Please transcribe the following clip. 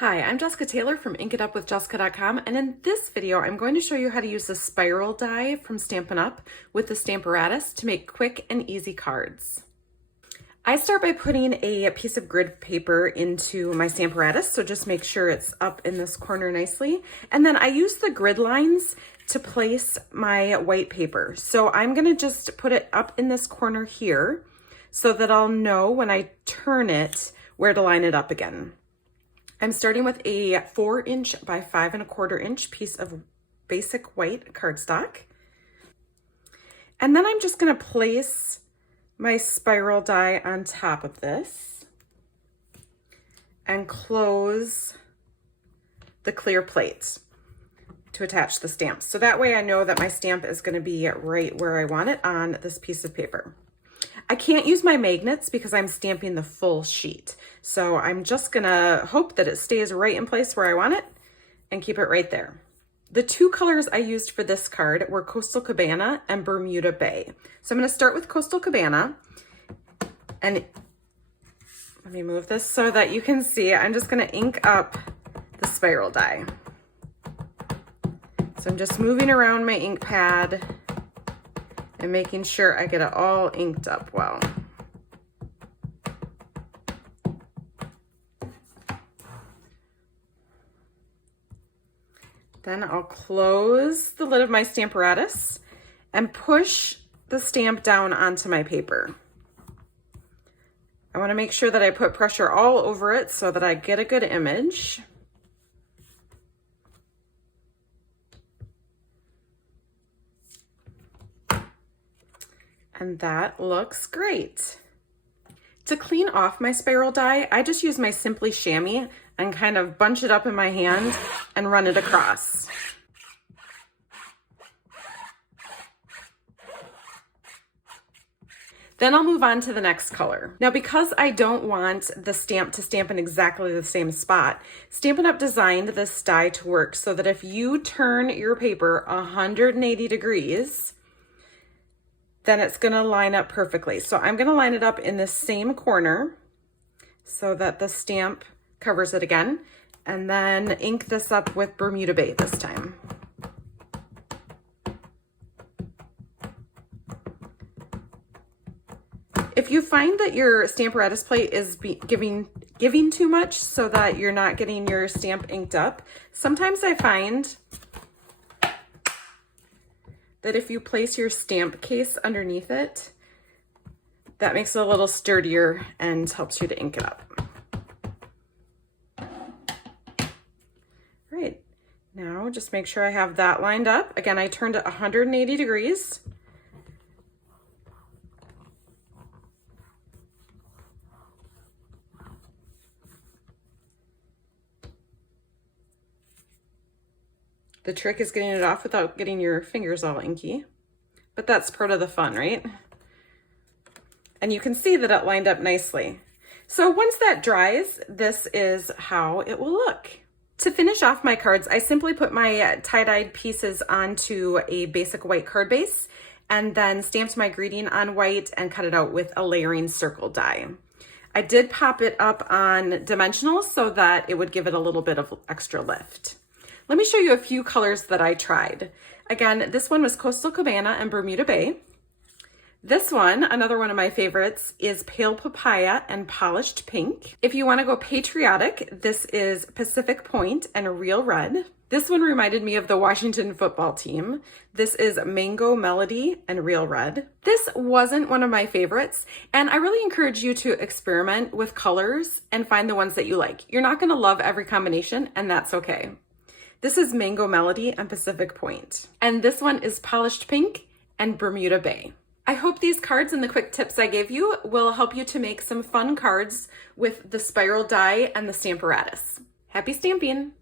Hi, I'm Jessica Taylor from inkitup.com, and in this video I'm going to show you how to use the spiral die from Stampin' Up with the Stamparatus to make quick and easy cards. I start by putting a piece of grid paper into my Stamparatus, so just make sure it's up in this corner nicely. And then I use the grid lines to place my white paper. So I'm gonna just put it up in this corner here so that I'll know when I turn it where to line it up again. I'm starting with a 4" by 5 1/4" piece of basic white cardstock. And then I'm just gonna place my spiral die on top of this and close the clear plate to attach the stamp. So that way I know that my stamp is gonna be right where I want it on this piece of paper. I can't use my magnets because I'm stamping the full sheet. So I'm just gonna hope that it stays right in place where I want it and keep it right there. The two colors I used for this card were Coastal Cabana and Bermuda Bay. So I'm gonna start with Coastal Cabana, and let me move this so that you can see. I'm just gonna ink up the spiral die. So I'm just moving around my ink pad and making sure I get it all inked up well. Then I'll close the lid of my Stamparatus and push the stamp down onto my paper. I want to make sure that I put pressure all over it so that I get a good image. And that looks great. To clean off my spiral die, I just use my Simply Chamois and kind of bunch it up in my hand and run it across. Then I'll move on to the next color. Now, because I don't want the stamp to stamp in exactly the same spot, Stampin' Up designed this die to work so that if you turn your paper 180 degrees, then it's gonna line up perfectly. So I'm gonna line it up in the same corner so that the stamp covers it again, and then ink this up with Bermuda Bay this time. If you find that your Stamparatus plate is giving too much so that you're not getting your stamp inked up, sometimes I find that if you place your stamp case underneath it, that makes it a little sturdier and helps you to ink it up. Right, now just make sure I have that lined up. Again, I turned it 180 degrees. The trick is getting it off without getting your fingers all inky, but that's part of the fun, right? And you can see that it lined up nicely. So once that dries, this is how it will look. To finish off my cards, I simply put my tie-dyed pieces onto a basic white card base and then stamped my greeting on white and cut it out with a layering circle die. I did pop it up on dimensional so that it would give it a little bit of extra lift. Let me show you a few colors that I tried. Again, this one was Coastal Cabana and Bermuda Bay. This one, another one of my favorites, is Pale Papaya and Polished Pink. If you want to go patriotic, this is Pacific Point and Real Red. This one reminded me of the Washington football team. This is Mango Melody and Real Red. This wasn't one of my favorites, and I really encourage you to experiment with colors and find the ones that you like. You're not going to love every combination, and that's okay. This is Mango Melody and Pacific Point. And this one is Polished Pink and Bermuda Bay. I hope these cards and the quick tips I gave you will help you to make some fun cards with the spiral die and the Stamparatus. Happy stamping!